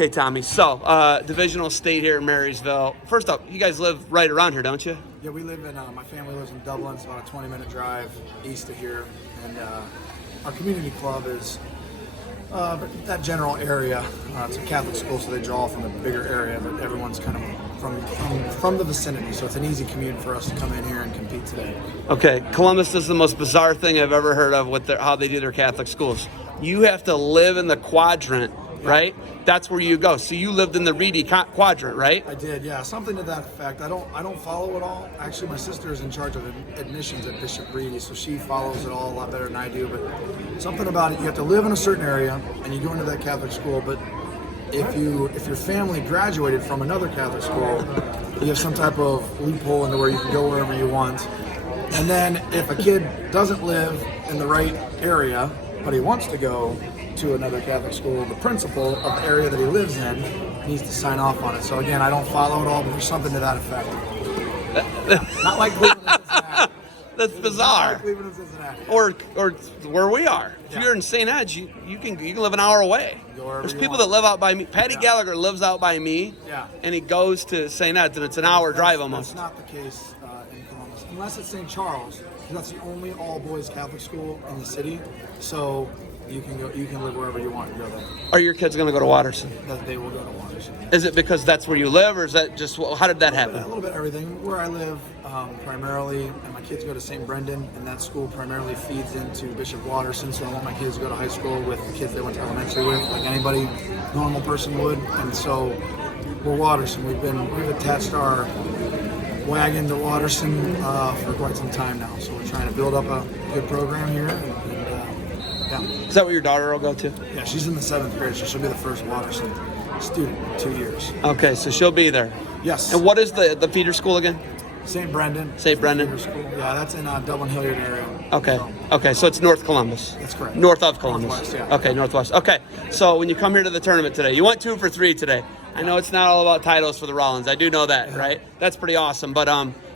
Okay, Tommy. So, divisional state here in Marysville. First up, you guys live right around here, don't you? Yeah, we live in, my family lives in Dublin. It's about a 20-minute drive east of here. And our community club is that general area. It's a Catholic school, so they draw from a bigger area, but everyone's kind of from the vicinity. So it's an easy commute for us to come in here and compete today. Okay, Columbus is the most bizarre thing I've ever heard of with how they do their Catholic schools. You have to live in the quadrant, right? That's where you go. So you lived in the Reedy quadrant, right? I did, yeah. Something to that effect. I don't follow it all. Actually, my sister is in charge of admissions at Bishop Reedy, so she follows it all a lot better than I do. But something about it, you have to live in a certain area, and you go into that Catholic school. But if your family graduated from another Catholic school, you have some type of loophole into where you can go wherever you want. And then if a kid doesn't live in the right area, but he wants to go to another Catholic school, the principal of the area that he lives in needs to sign off on it. So again, I don't follow it all, but there's something to that effect. Not like Cleveland and Cincinnati. That's bizarre. Not like Cleveland and Cincinnati. Or where we are. If you're in St. Ed's, you can live an hour away. There's people that live out by me. Patty Gallagher lives out by me, and he goes to St. Ed's, and it's an hour drive almost. That's not the case in Columbus, unless it's St. Charles, because that's the only all-boys Catholic school in the city. So you can live wherever you want to go there. Are your kids going to go to Watterson? They will go to Watterson. Is it because that's where you live, or is that just how did that happen? A little bit of everything. Where I live, primarily, and my kids go to St. Brendan, and that school primarily feeds into Bishop Watterson. So I want my kids to go to high school with the kids they went to elementary with, like anybody normal person would. And so we're Watterson. We've attached our wagon to Watterson for quite some time now. So we're trying to build up a good program here. Yeah. Is that what your daughter will go to? Yeah, she's in the 7th grade, so she'll be the first Watterson student in 2 years. Okay, so she'll be there. Yes. And what is the feeder school again? St. Brendan. St. Brendan? Yeah, that's in Dublin Hilliard area. Okay. Okay, so it's North Columbus. That's correct. North of Columbus. Northwest, yeah. Okay, Northwest. Okay, so when you come here to the tournament today, you went 2 for 3 today. I know it's not all about titles for the Rowlands. I do know that, right? That's pretty awesome. But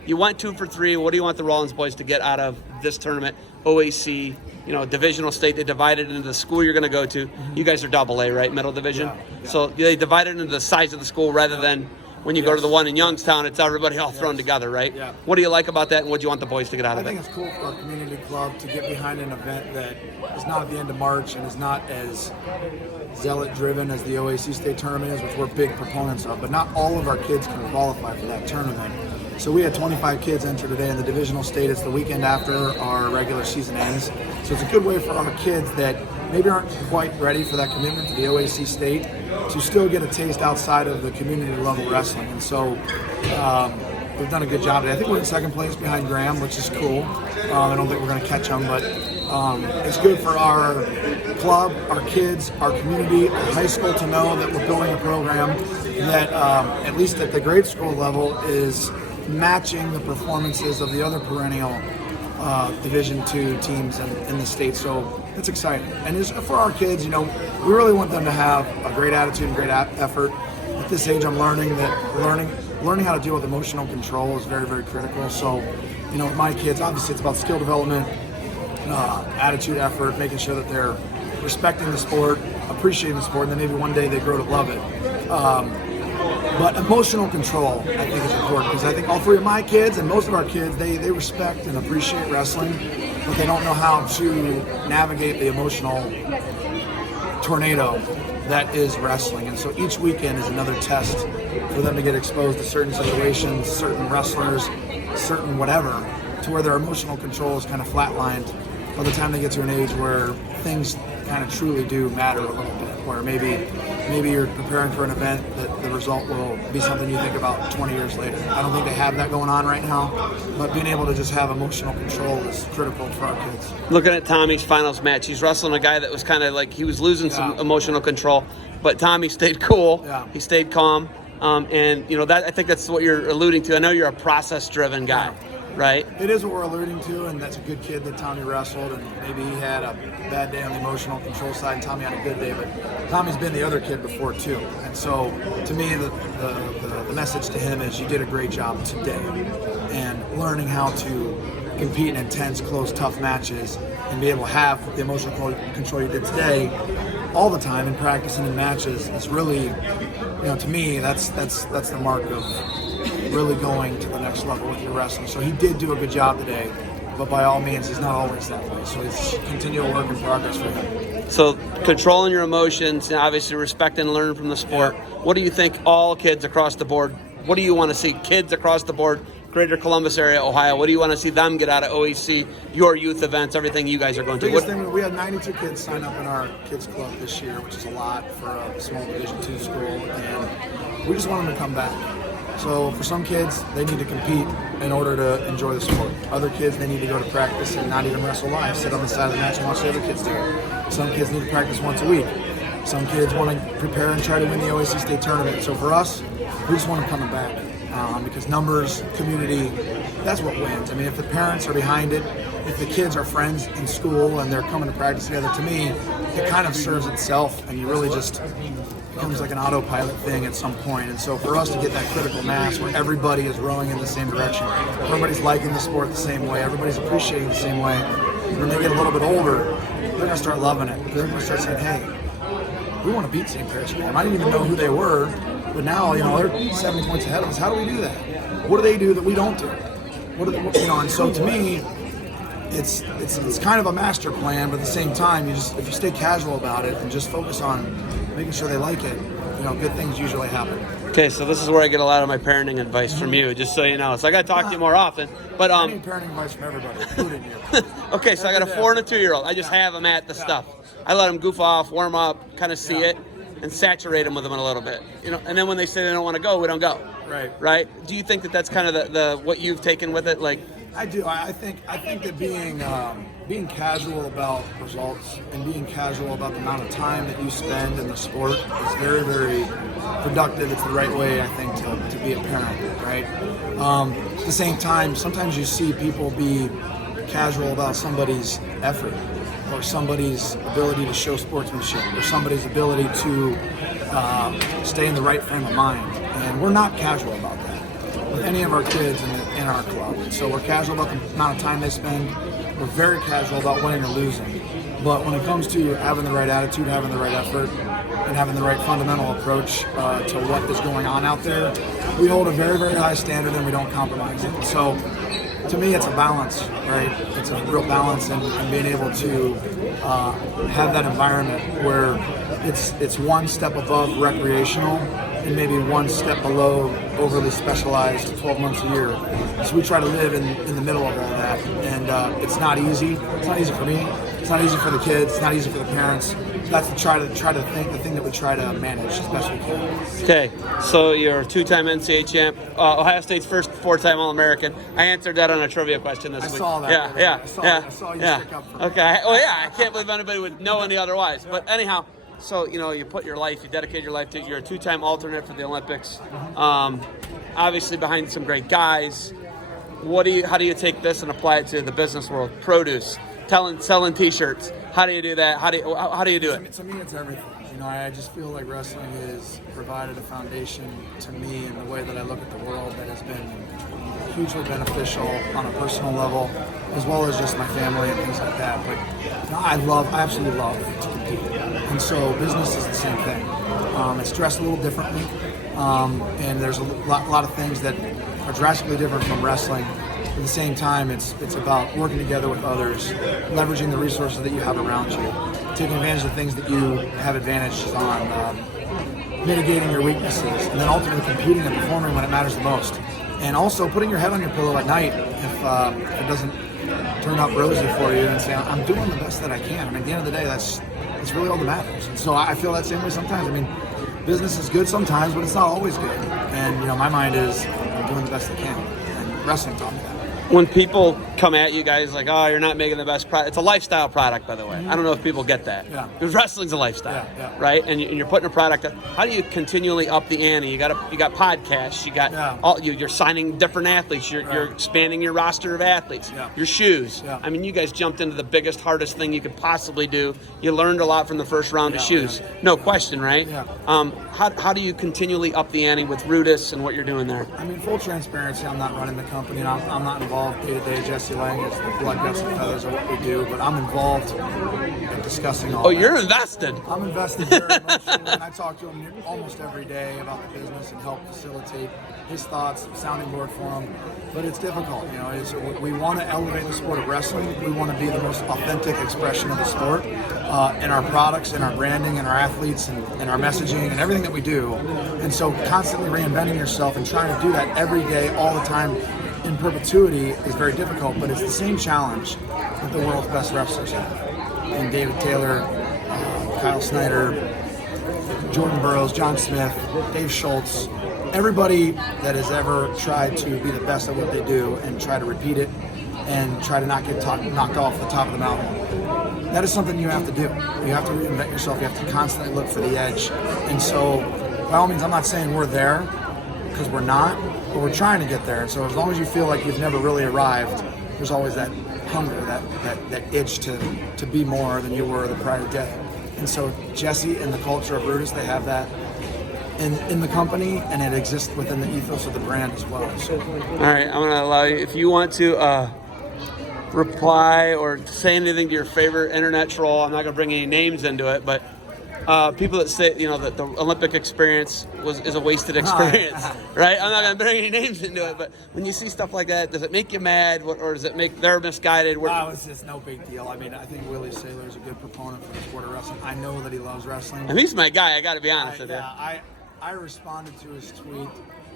you went 2 for 3. What do you want the Rowlands boys to get out of this tournament? OAC, divisional state. They divided into the school you're going to go to. You guys are double A, right? Middle division. Yeah. So they divided into the size of the school rather than when you go to the one in Youngstown, it's everybody all thrown together, right? Yeah. What do you like about that, and what do you want the boys to get out of it? I think it's cool for our community club to get behind an event that is not at the end of March and is not as zealot-driven as the OAC state tournament is, which we're big proponents of. But not all of our kids can qualify for that tournament. So we had 25 kids enter today in the divisional state. It's the weekend after our regular season ends. So it's a good way for our kids that maybe aren't quite ready for that commitment to the OAC state to still get a taste outside of the community level wrestling. And so we've done a good job today. I think we're in 2nd place behind Graham, which is cool. I don't think we're going to catch them, but it's good for our club, our kids, our community, our high school to know that we're building a program that, at least at the grade school level, is matching the performances of the other perennial Division II teams in the state. So it's exciting. And for our kids, we really want them to have a great attitude and great effort. At this age, I'm learning that learning how to deal with emotional control is very, very critical. So, with my kids, obviously it's about skill development, attitude, effort, making sure that they're respecting the sport, appreciating the sport, and then maybe one day they grow to love it. But emotional control, I think, is important, because I think all 3 of my kids and most of our kids, they respect and appreciate wrestling, but they don't know how to navigate the emotional tornado that is wrestling. And so each weekend is another test for them to get exposed to certain situations, certain wrestlers, certain whatever, to where their emotional control is kind of flatlined by the time they get to an age where things kind of truly do matter a little bit, where maybe you're preparing for an event that the result will be something you think about 20 years later. I don't think they have that going on right now, but being able to just have emotional control is critical for our kids. Looking at Tommy's finals match, he's wrestling a guy that was kind of like he was losing some emotional control, but Tommy stayed cool. Yeah. He stayed calm, and that I think that's what you're alluding to. I know you're a process-driven guy. Right. It is what we're alluding to, and that's a good kid that Tommy wrestled, and maybe he had a bad day on the emotional control side, and Tommy had a good day, but Tommy's been the other kid before too. And so, to me, the message to him is you did a great job today, and learning how to compete in intense, close, tough matches, and be able to have the emotional control you did today all the time in practice and in matches, it's really, to me, that's the mark of really going to the next level with your wrestling. So he did do a good job today, but by all means, he's not always that way. So it's continual work in progress for him. So controlling your emotions, and obviously respecting and learning from the sport. Yeah. What do you think all kids across the board, what do you want to see kids across the board, Greater Columbus area, Ohio, what do you want to see them get out of OEC, your youth events, everything you guys are going to? Biggest thing, we had 92 kids sign up in our kids club this year, which is a lot for a small Division II school, and we just want them to come back. So for some kids, they need to compete in order to enjoy the sport. Other kids, they need to go to practice and not even wrestle live, sit on the side of the match and watch the other kids do it. Some kids need to practice once a week. Some kids want to prepare and try to win the OAC state tournament. So for us, we just want them coming back because numbers, community, that's what wins. I mean, if the parents are behind it, if the kids are friends in school and they're coming to practice together, to me, it kind of serves itself, and you really just becomes like an autopilot thing at some point. And so for us to get that critical mass where everybody is rowing in the same direction, everybody's liking the sport the same way, everybody's appreciating the same way, when they get a little bit older, they're going to start loving it. They're going to start saying, hey, we want to beat St. Clair's. I didn't even know who they were, but now, they're 70 points ahead of us. How do we do that? What do they do that we don't do? And so to me, it's kind of a master plan, but at the same time, if you stay casual about it and just focus on making sure they like it, good things usually happen. Okay, so this is where I get a lot of my parenting advice from you, just so you know. So I got to talk to you more often. But I need parenting advice from everybody, including you. Okay, so I got a 4 and a 2-year-old. I just have them at the stuff. I let them goof off, warm up, kind of see it, and saturate them with them a little bit. And then when they say they don't want to go, we don't go. Right? Do you think that that's kind of the what you've taken with it? Like, I do. I think that being casual about results and being casual about the amount of time that you spend in the sport is very, very productive. It's the right way, I think, to be a parent, right? At the same time, sometimes you see people be casual about somebody's effort or somebody's ability to show sportsmanship or somebody's ability to stay in the right frame of mind. And we're not casual about that with any of our kids in our club. So we're casual about the amount of time they spend. We're very casual about winning or losing. But when it comes to having the right attitude, having the right effort, and having the right fundamental approach to what is going on out there, we hold a very, very high standard and we don't compromise it. So to me, it's a balance, right? It's a real balance in being able to have that environment where it's one step above recreational and maybe one step below overly specialized 12 months a year. So we try to live in the middle of all that. And it's not easy. It's not easy for me. It's not easy for the kids. It's not easy for the parents. That's the thing that we try to manage as best we can. Okay, so you're a 2-time NCAA champ, Ohio State's first 4-time All-American. I answered that on a trivia question this week. I saw that. Yeah. I saw you stick up for me. Okay. I can't believe anybody would know any otherwise. But anyhow, so you put your life, you dedicate your life to. You're a 2-time alternate for the Olympics. Obviously behind some great guys. How do you take this and apply it to the business world? Produce, selling T-shirts. How do you do that? How do you do it? To me, it's everything. I just feel like wrestling has provided a foundation to me in the way that I look at the world that has been hugely beneficial on a personal level, as well as just my family and things like that. But I absolutely love to compete, and so business is the same thing. It's dressed a little differently, and there's a lot of things that are drastically different from wrestling. At the same time, it's about working together with others, leveraging the resources that you have around you, taking advantage of things that you have advantages on, mitigating your weaknesses, and then ultimately competing and performing when it matters the most. And also putting your head on your pillow at night if it doesn't turn out rosy for you, and saying, I'm doing the best that I can. And at the end of the day, that's really all that matters. And so I feel that same way sometimes. I mean, business is good sometimes, but it's not always good. And my mind is I'm doing the best I can. And wrestling taught me that. When people come at you guys like, oh, you're not making the best product. It's a lifestyle product, by the way. I don't know if people get that. Yeah. Because wrestling's a lifestyle, yeah. right? And you're putting a product. How do you continually up the ante? You got podcasts. You got you're signing different athletes. You're expanding your roster of athletes. Yeah. Your shoes. Yeah. I mean, you guys jumped into the biggest, hardest thing you could possibly do. You learned a lot from the first round of shoes. Yeah. No question, right? Yeah. How do you continually up the ante with Rudis and what you're doing there? I mean, full transparency. I'm not running the company. And I'm not involved involved day to day. Jesse Lang is the blood, guts, and feathers of what we do, but I'm involved in discussing all. Oh, you're invested. I'm invested very emotionally, and I talk to him almost every day about the business and help facilitate his thoughts, sounding board for him. But it's difficult, you know. We want to elevate the sport of wrestling. We want to be the most authentic expression of the sport in our products, in our branding, in our athletes, and our messaging, and everything that we do. And so, constantly reinventing yourself and trying to do that every day, all the time, in perpetuity, is very difficult. But it's the same challenge that the world's best wrestlers have. And David Taylor, Kyle Snyder, Jordan Burroughs, John Smith, Dave Schultz, everybody that has ever tried to be the best at what they do and try to repeat it and try to not get knocked off the top of the mountain. That is something you have to do. You have to reinvent yourself. You have to constantly look for the edge. And so, by all means, I'm not saying we're there, because we're not, but we're trying to get there. And so as long as you feel like you've never really arrived, there's always that hunger, that itch to be more than you were the prior day. And so Jesse and the culture of Brutus, they have that in the company, and it exists within the ethos of the brand as well. So. All right, I'm going to allow you, if you want to reply or say anything to your favorite internet troll, I'm not going to bring any names into it, but people that say, you know, that the Olympic experience is a wasted experience, right? I'm not going to bring any names into it, but when you see stuff like that, does it make you mad, or does it make they're misguided? It's just no big deal. I mean, I think Willie Saylor is a good proponent for the sport of wrestling. I know that he loves wrestling. And he's my guy, I got to be honest with you. I responded to his tweet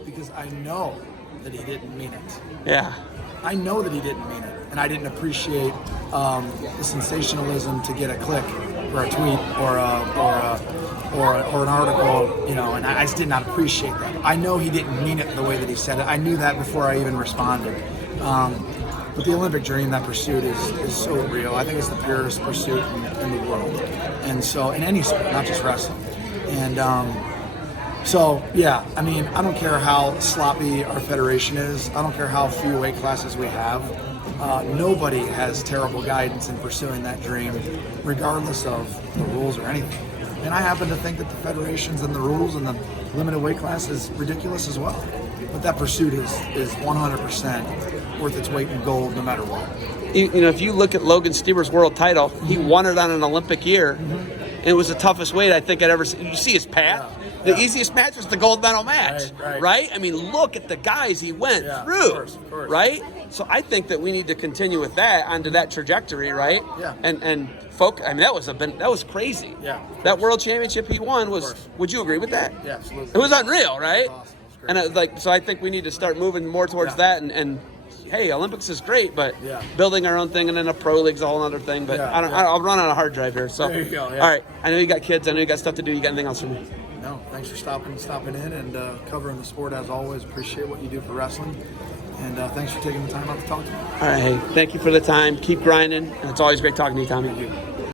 because I know that he didn't mean it. Yeah. I know that he didn't mean it, and I didn't appreciate the sensationalism to get a click or a tweet or an article, you know, and I just did not appreciate that. I know he didn't mean it the way that he said it. I knew that before I even responded. But the Olympic dream, that pursuit is so real. I think it's the purest pursuit in the world, and so in any sport, not just wrestling. And so, yeah, I mean, I don't care how sloppy our federation is. I don't care how few weight classes we have. Nobody has terrible guidance in pursuing that dream, regardless of the rules or anything. And I happen to think that the federations and the rules and the limited weight class is ridiculous as well. But that pursuit is 100% worth its weight in gold, no matter what. You know, if you look at Logan Stieber's world title, he won it on an Olympic year. And it was the toughest weight I think I'd ever seen. You see his path? Yeah. The easiest match was the gold medal match, right? I mean, look at the guys he went through, of course. Right? So I think that we need to continue with that, onto that trajectory, right? Yeah. And folk, I mean, that was crazy. Yeah. That world championship he won was. Would you agree with that? Yeah, absolutely. It was unreal, right? It was awesome. It was great. And it was so I think we need to start moving more towards that. And hey, Olympics is great, but building our own thing and then a pro league's a whole other thing. But I'll run on a hard drive here. So there you go. Yeah. All right, I know you got kids. I know you got stuff to do. You got anything else for me? No, thanks for stopping in and covering the sport as always. Appreciate what you do for wrestling, and thanks for taking the time out to talk to me. All right, hey, thank you for the time. Keep grinding, and it's always great talking to you, Tommy. Thank you.